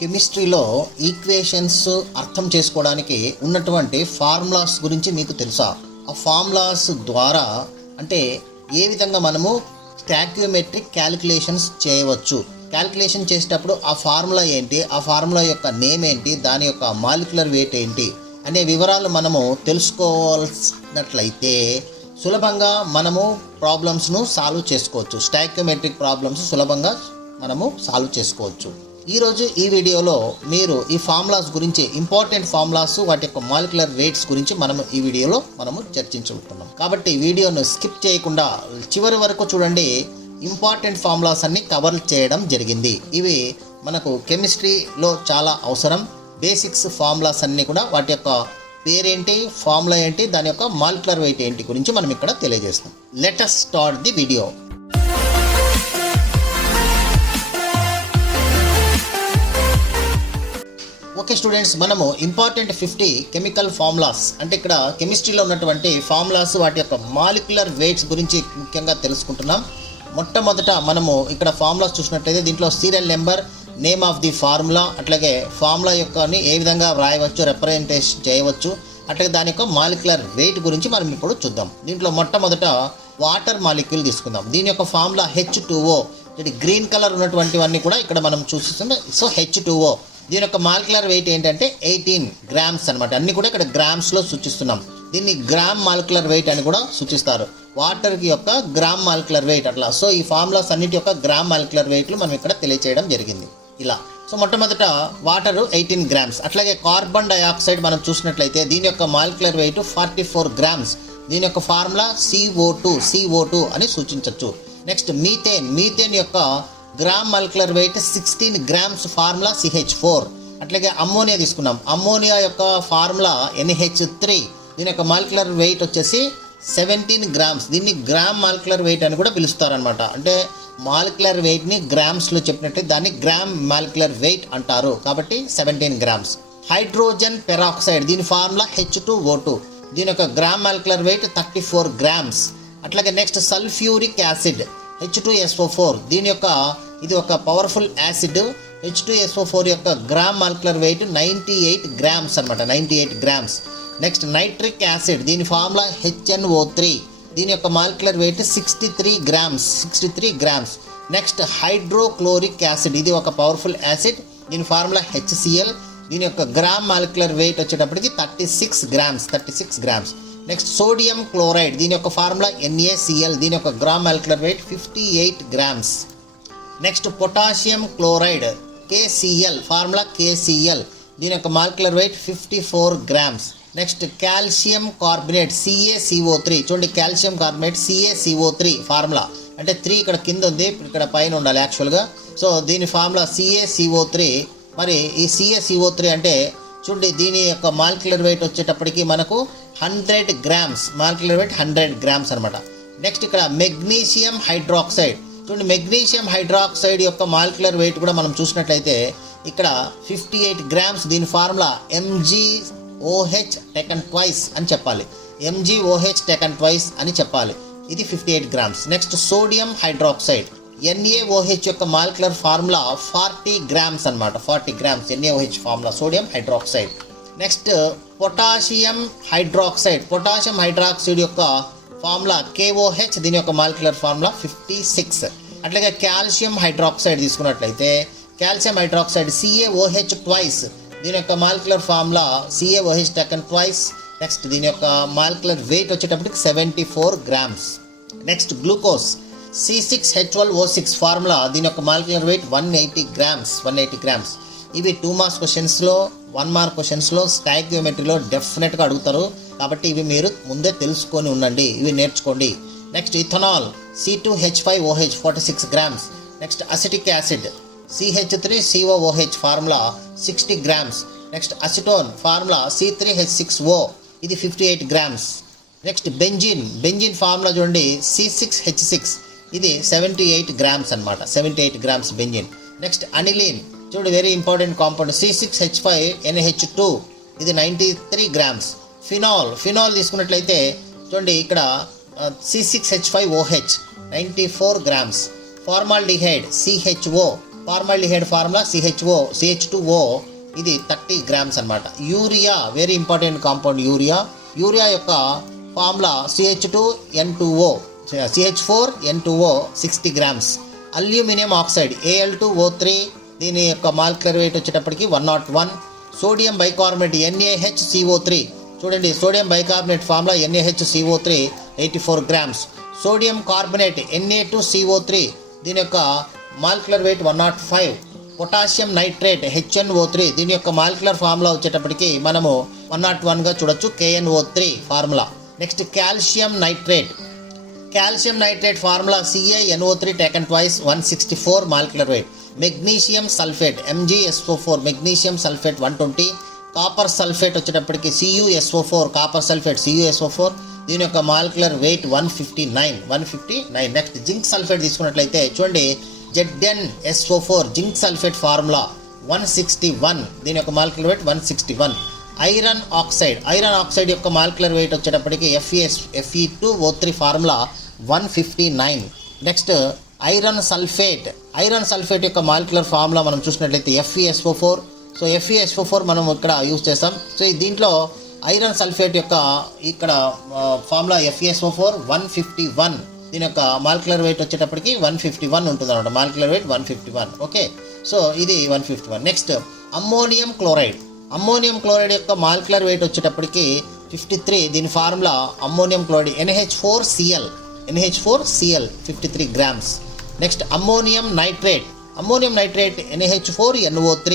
కెమిస్ట్రీలో ఈక్వేషన్స్ అర్థం చేసుకోవడానికి ఉన్నటువంటి ఫార్ములాస్ గురించి మీకు తెలుసా? ఆ ఫార్ములాస్ ద్వారా అంటే ఏ విధంగా మనము స్టాక్యోమెట్రిక్ క్యాలిక్యులేషన్స్ చేయవచ్చు, క్యాలిక్యులేషన్ చేసేటప్పుడు ఆ ఫార్ములా ఏంటి, ఆ ఫార్ములా యొక్క నేమ్ ఏంటి, దాని యొక్క మాలిక్యులర్ వెయిట్ ఏంటి అనే వివరాలు మనము తెలుసుకోవాల్సినట్లయితే సులభంగా మనము ప్రాబ్లమ్స్ను సాల్వ్ చేసుకోవచ్చు. స్టాక్యోమెట్రిక్ ప్రాబ్లమ్స్ సులభంగా మనము సాల్వ్ చేసుకోవచ్చు. ఈరోజు ఈ వీడియోలో మీరు ఈ ఫార్ములాస్ గురించి, ఇంపార్టెంట్ ఫార్ములాస్, వాటి యొక్క మాలిక్యులర్ వెయిట్స్ గురించి ఈ వీడియోలో మనము చర్చించుకుంటున్నాం. కాబట్టి వీడియోను స్కిప్ చేయకుండా చివరి వరకు చూడండి. ఇంపార్టెంట్ ఫార్ములాస్ అన్ని కవర్ చేయడం జరిగింది. ఇవి మనకు కెమిస్ట్రీలో చాలా అవసరం. బేసిక్స్ ఫార్ములాస్ అన్నీ కూడా వాటి యొక్క పేరేంటి, ఫార్ములా ఏంటి, దాని యొక్క మాలిక్యులర్ వెయిట్ ఏంటి గురించి మనం ఇక్కడ తెలియజేస్తాం. Let us start the video. Okay students, మనము ఇంపార్టెంట్ 50 కెమికల్ ఫార్ములాస్ అంటే ఇక్కడ కెమిస్ట్రీలో ఉన్నటువంటి ఫార్ములాస్, వాటి యొక్క మాలిక్యులర్ వెయిట్స్ గురించి ముఖ్యంగా తెలుసుకుంటున్నాం. మొట్టమొదట మనము ఇక్కడ ఫార్ములాస్ చూసినట్లయితే దీంట్లో serial number, name of the formula, అట్లాగే ఫార్ములా యొక్కని ఏ విధంగా వ్రాయవచ్చు, రిప్రజెంటేషన్ చేయవచ్చు, అట్లాగే దాని యొక్క మాలిక్యులర్ వెయిట్ గురించి మనం ఇప్పుడు చూద్దాం. దీంట్లో మొట్టమొదట వాటర్ మాలిక్యూల్ తీసుకుందాం. దీని యొక్క ఫార్ములా H2O. ఇది గ్రీన్ కలర్ ఉన్నటువంటివన్నీ కూడా ఇక్కడ మనం చూస్తున్నాం. సో H2O దీని యొక్క మాలిక్యులర్ వెయిట్ ఏంటంటే 18 గ్రామ్స్ అనమాట. అన్ని కూడా ఇక్కడ గ్రామ్స్లో సూచిస్తున్నాం. దీన్ని గ్రామ్ మాలిక్యులర్ వెయిట్ అని కూడా సూచిస్తారు. వాటర్కి యొక్క గ్రామ్ మాలిక్యులర్ వెయిట్ అట్లా. సో ఈ ఫార్ములాస్ అన్నిటి యొక్క గ్రామ్ మాలిక్యులర్ వెయిట్లు మనం ఇక్కడ తెలియచేయడం జరిగింది ఇలా. సో మొట్టమొదట వాటర్ 18 గ్రామ్స్. అట్లాగే కార్బన్ డైఆక్సైడ్ మనం చూసినట్లయితే దీని యొక్క మాలిక్యులర్ వెయిట్ 44 గ్రామ్స్. దీని యొక్క ఫార్ములా CO2 అని సూచించవచ్చు. నెక్స్ట్ మీథేన్ యొక్క gram molecular weight 16 grams, formula CH4. అట్లాగే అమ్మోనియా తీసుకున్నాం. అమ్మోనియా యొక్క ఫార్ములా NH3. దీని యొక్క మాలిక్యులర్ వెయిట్ వచ్చేసి 17 గ్రామ్స్. దీన్ని గ్రామ్ మాలిక్యులర్ వెయిట్ అని కూడా పిలుస్తారనమాట. అంటే మాలిక్యులర్ వెయిట్ని గ్రామ్స్లో చెప్పినట్టు దాన్ని గ్రామ్ మాలిక్యులర్ వెయిట్ అంటారు. కాబట్టి 17 గ్రామ్స్. హైడ్రోజన్ పెరాక్సైడ్ దీని ఫార్ములా H2O2. దీని యొక్క గ్రామ్ మాలిక్యులర్ వెయిట్ 34 గ్రామ్స్. అట్లాగే నెక్స్ట్ సల్ఫ్యూరిక్ యాసిడ్ H2SO4. దీని యొక్క ఇది ఒక పవర్ఫుల్ యాసిడ్. H2SO4 యొక్క గ్రామ్ మాలిక్యులర్ వెయిట్ 98 గ్రామ్స్ అనమాట, 98 గ్రామ్స్. నెక్స్ట్ నైట్రిక్ యాసిడ్ దీని ఫార్ములా HNO3. దీని యొక్క molecular weight 63 grams. Next hydrochloric acid ఇది ఒక పవర్ఫుల్ యాసిడ్. దీని ఫార్ములా HCl. దీని యొక్క గ్రామ్ మాలిక్యులర్ వెయిట్ వచ్చేటప్పటికి 36 గ్రామ్స్. నెక్స్ట్ సోడియం క్లోరైడ్ దీని యొక్క ఫార్ములా NaCl. దీని యొక్క gram molecular weight 58 grams. Next potassium chloride KCl, formula KCl. దీని యొక్క molecular weight 54 grams. Next calcium carbonate CaCO3. చూడండి, కాల్షియం కార్బనేట్ CaCO3 ఫార్ములా అంటే 3 ఇక్కడ కింద ఉంది, ఇక్కడ పైన ఉండాలి యాక్చువల్గా. సో దీని ఫార్ములా CaCO3. మరి ఈ CaCO3 అంటే చూడండి దీని యొక్క మాలిక్యులర్ వెయిట్ వచ్చేటప్పటికి మనకు 100 గ్రామ్స్, మాలిక్యులర్ వెయిట్ 100 గ్రామ్స్ అనమాట. నెక్స్ట్ ఇక్కడ మెగ్నీషియం హైడ్రాక్సైడ్. చూడండి, మెగ్నీషియం హైడ్రాక్సైడ్ యొక్క మాలిక్యులర్ వెయిట్ కూడా మనం చూసినట్లయితే ఇక్కడ 58 గ్రామ్స్. దీని ఫార్ములా MgOH టేకన్ ట్వైస్ అని చెప్పాలి. MgOH టేకన్ ట్వైస్ అని చెప్పాలి. ఇది 58 grams. Next sodium hydroxide NaOH యొక్క మాలిక్యులర్ ఫార్ములా 40 గ్రామ్స్ అనమాట, 40 grams NaOH formula sodium hydroxide. Next potassium hydroxide యొక్క ఫార్ములా KOH. దీని యొక్క మాలిక్యులర్ ఫార్ములా 56. అట్లాగే కాల్షియం హైడ్రాక్సైడ్ తీసుకున్నట్లయితే కాల్షియం హైడ్రాక్సైడ్ CaOH ట్వైస్. దీని యొక్క molecular formula CaOH taken twice. Next దీని యొక్క మాలిక్యులర్ వెయిట్ వచ్చేటప్పటికి 74 grams. Next glucose C6H12O6 formula. దీని యొక్క మాలిక్యులర్ వెయిట్ 180 గ్రామ్స్. ఇవి 2 మార్క్స్ క్వశ్చన్స్లో, 1 మార్క్ క్వశ్చన్స్లో, స్టాయికియోమెట్రీలో డెఫినెట్గా అడుగుతారు. కాబట్టి ఇవి మీరు ముందే తెలుసుకొని ఉండండి, ఇవి నేర్చుకోండి. Next ethanol C2H5OH 46 grams. Next acetic acid CH3COOH formula 60 grams. Next acetone formula C3H6O. ఇది 58 గ్రామ్స్. నెక్స్ట్ బెంజిన్ ఫార్ములా చూడండి C6H6. ఇది 78 గ్రామ్స్ అనమాట, 78 గ్రామ్స్ బెంజిన్. నెక్స్ట్ అనిలిన్ చూడండి, వెరీ ఇంపార్టెంట్ కాంపౌండ్ C6H5NH2. ఇది 93 గ్రామ్స్. ఫినాల్ తీసుకున్నట్లయితే చూడండి ఇక్కడ C6H5OH 94 grams. Formaldehyde CHO formaldehyde formula CH2O ఇది 30 గ్రామ్స్ అనమాట. Urea very important compound urea యొక్క formula CH2N2O CH4N2O 60 grams. Aluminium oxide Al2O3 దీని యొక్క మాలిక్యులర్ వెయిట్ వచ్చేటప్పటికి 101. సోడియం బైకార్బోనేట్ NaHCO3 చూడండి, sodium bicarbonate formula NaHCO3 84 grams. Sodium carbonate Na2CO3 దీని యొక్క molecular weight 105. Potassium nitrate HNO3 దీని యొక్క మాలిక్యులర్ ఫార్ములా వచ్చేటప్పటికి మనము 101గా చూడొచ్చు, KNO3 formula. Next calcium nitrate formula CaNO3 taken twice 164 molecular weight. Magnesium sulphate MgSO4 magnesium sulphate 120. Copper sulphate వచ్చేటప్పటికి CuSO4 దీని యొక్క molecular weight 159. Next zinc sulphate తీసుకున్నట్లయితే చూడండి, ZnSO4 జింక్ సల్ఫేట్ ఫార్ములా 161 దీని యొక్క మాలిక్యులర్ వెయిట్ 161. ఐరన్ ఆక్సైడ్ యొక్క molecular weight వచ్చేటప్పటికి Fe2O3 formula 159. Next iron sulphate యొక్క మాలిక్యులర్ ఫార్ములా మనం చూసినట్లయితే FeSO4. సో FeSO4 మనం ఇక్కడ యూజ్ చేస్తాం. సో దీంట్లో ఐరన్ సల్ఫేట్ యొక్క ఇక్కడ ఫార్ములా FeSO4 151 దీని యొక్క మాలిక్యులర్ వెయిట్ వచ్చేటప్పటికి 151 ఉంటుంది అనమాట. Molecular weight 151. ఓకే, సో ఇది 151. నెక్స్ట్ అమ్మోనియం క్లోరైడ్ యొక్క మాలిక్యులర్ వెయిట్ వచ్చేటప్పటికి 53 దీని formula ammonium chloride NH4Cl 53 grams. Next ammonium nitrate NaH4NO3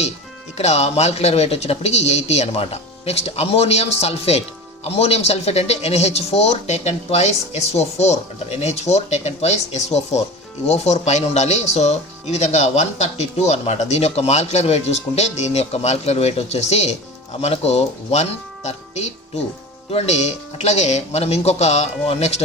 ఇక్కడ మాలిక్యులర్ వెయిట్ వచ్చేటప్పటికి 80 అనమాట. నెక్స్ట్ అమ్మోనియం సల్ఫేట్ అంటే NH4 టేకన్ ట్వైస్ SO4 అంటారు. NH4 టేకన్ ట్వైస్ SO4 ఈ O4 పైన ఉండాలి. సో ఈ విధంగా 132 అనమాట. దీని యొక్క మాలిక్యులర్ వెయిట్ చూసుకుంటే దీని యొక్క మాలిక్యులర్ వెయిట్ వచ్చేసి మనకు 132 చూడండి. అట్లాగే మనం ఇంకొక నెక్స్ట్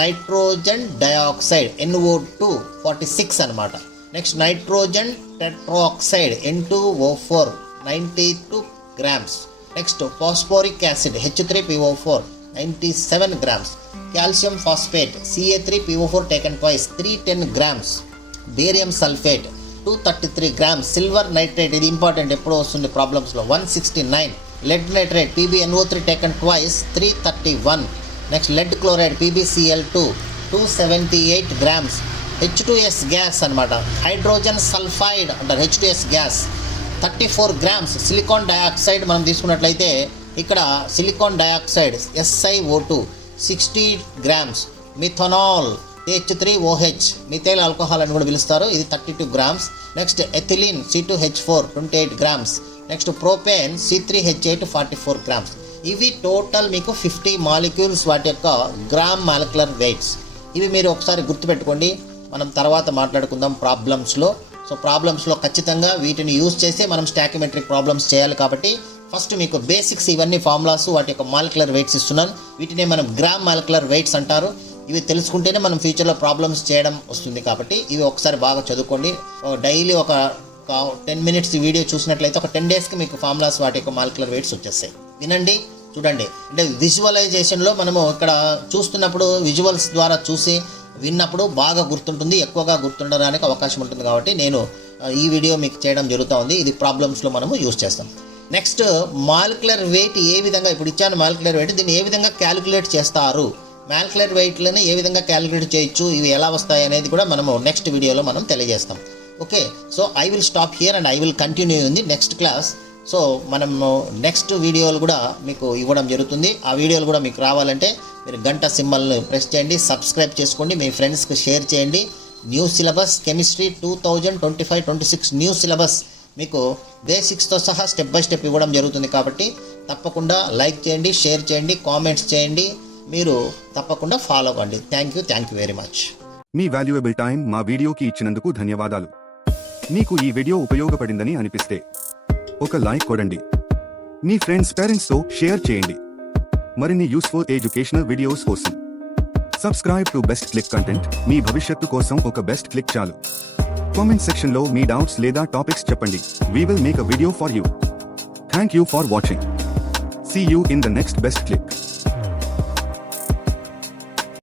నైట్రోజన్ డయాక్సైడ్ NO2 46 అనమాట. Next nitrogen tetroxide N2O4 92 grams. Next phosphoric acid H3PO4 97 grams. Calcium phosphate Ca3PO4 taken twice 310 grams. Barium sulphate 233 grams. Silver nitrate ఇది ఇంపార్టెంట్, ఎప్పుడో వస్తుంది ప్రాబ్లమ్స్లో 169. Lead nitrate PbNO3 taken twice 331. Next lead chloride PbCl2 278 grams. H2S gas అనమాట, hydrogen sulphide అంటారు, H2S gas 34 grams. Silicon dioxide మనం తీసుకున్నట్లయితే ఇక్కడ silicon dioxide SiO2 60 grams. Methanol H3OH methyl alcohol అని కూడా పిలుస్తారు, ఇది 32 grams. Next ethylene C2H4 28 grams. Next propane C3H8 44 grams. ఇవి టోటల్ మీకు 50 మాలిక్యూల్స్ వాటి యొక్క గ్రామ్ మాలిక్యులర్ వెయిట్స్. ఇవి మీరు ఒకసారి గుర్తుపెట్టుకోండి, మనం తర్వాత మాట్లాడుకుందాం ప్రాబ్లమ్స్లో. సో ప్రాబ్లమ్స్లో ఖచ్చితంగా వీటిని యూజ్ చేసి మనం స్టాకిమెట్రిక్ ప్రాబ్లమ్స్ చేయాలి. కాబట్టి ఫస్ట్ మీకు బేసిక్స్ ఇవన్నీ ఫార్ములాస్ వాటి యొక్క మాలిక్యులర్ వెయిట్స్ ఇస్తున్నాను. వీటినే మనం గ్రామ్ మాలిక్యులర్ వెయిట్స్ అంటారు. ఇవి తెలుసుకుంటేనే మనం ఫ్యూచర్లో ప్రాబ్లమ్స్ చేయడం వస్తుంది. కాబట్టి ఇవి ఒకసారి బాగా చదువుకోండి. డైలీ ఒక 10 మినిట్స్ ఈ వీడియో చూసినట్లయితే ఒక 10 డేస్కి మీకు ఫార్ములాస్ వాటి యొక్క మాలిక్యులర్ వెయిట్స్ వచ్చేస్తాయి. వినండి, చూడండి. అంటే విజువలైజేషన్లో మనము ఇక్కడ చూస్తున్నప్పుడు విజువల్స్ ద్వారా చూసి విన్నప్పుడు బాగా గుర్తుంటుంది, ఎక్కువగా గుర్తుండడానికి అవకాశం ఉంటుంది. కాబట్టి నేను ఈ వీడియో మీకు చేయడం జరుగుతూ ఉంది. ఇది ప్రాబ్లమ్స్లో మనము యూజ్ చేస్తాం. నెక్స్ట్ మాలిక్యులర్ వెయిట్ ఏ విధంగా, ఇప్పుడు ఇచ్చాను మాలిక్యులర్ వెయిట్, దీన్ని ఏ విధంగా క్యాలిక్యులేట్ చేస్తారు, మాలిక్యులర్ వెయిట్లని ఏ విధంగా క్యాలిక్యులేట్ చేయొచ్చు, ఇవి ఎలా వస్తాయి అనేది కూడా మనము నెక్స్ట్ వీడియోలో మనం తెలియజేస్తాం. Okay, so I will stop here and I will continue in the next class. So మనము నెక్స్ట్ వీడియోలు కూడా మీకు ఇవ్వడం జరుగుతుంది. ఆ వీడియోలు కూడా మీకు రావాలంటే మీరు గంట సింబల్ని ప్రెస్ చేయండి, సబ్స్క్రైబ్ చేసుకోండి, మీ ఫ్రెండ్స్కి షేర్ చేయండి. New syllabus chemistry 2025-26 new syllabus మీకు బేసిక్స్తో సహా స్టెప్ బై స్టెప్ ఇవ్వడం జరుగుతుంది. కాబట్టి తప్పకుండా లైక్ చేయండి, షేర్ చేయండి, కామెంట్స్ చేయండి, మీరు తప్పకుండా ఫాలో అవ్వండి. Thank you very much. Me valuable time మా వీడియోకి ఇచ్చినందుకు ధన్యవాదాలు. మీకు ఈ వీడియో ఉపయోగపడిందని అనిపిస్తే ఒక లైక్ కొడండి, మీ ఫ్రెండ్స్ పేరెంట్స్తో షేర్ చేయండి. మరిన్ని యూస్ఫుల్ ఎడ్యుకేషనల్ వీడియోస్ కోసం subscribe to best click content. మీ భవిష్యత్తు కోసం ఒక బెస్ట్ క్లిక్ చాలు. కామెంట్ సెక్షన్లో మీ డౌట్స్ లేదా టాపిక్స్ చెప్పండి. We will make a video for you. Thank you for watching. See you in the next best click.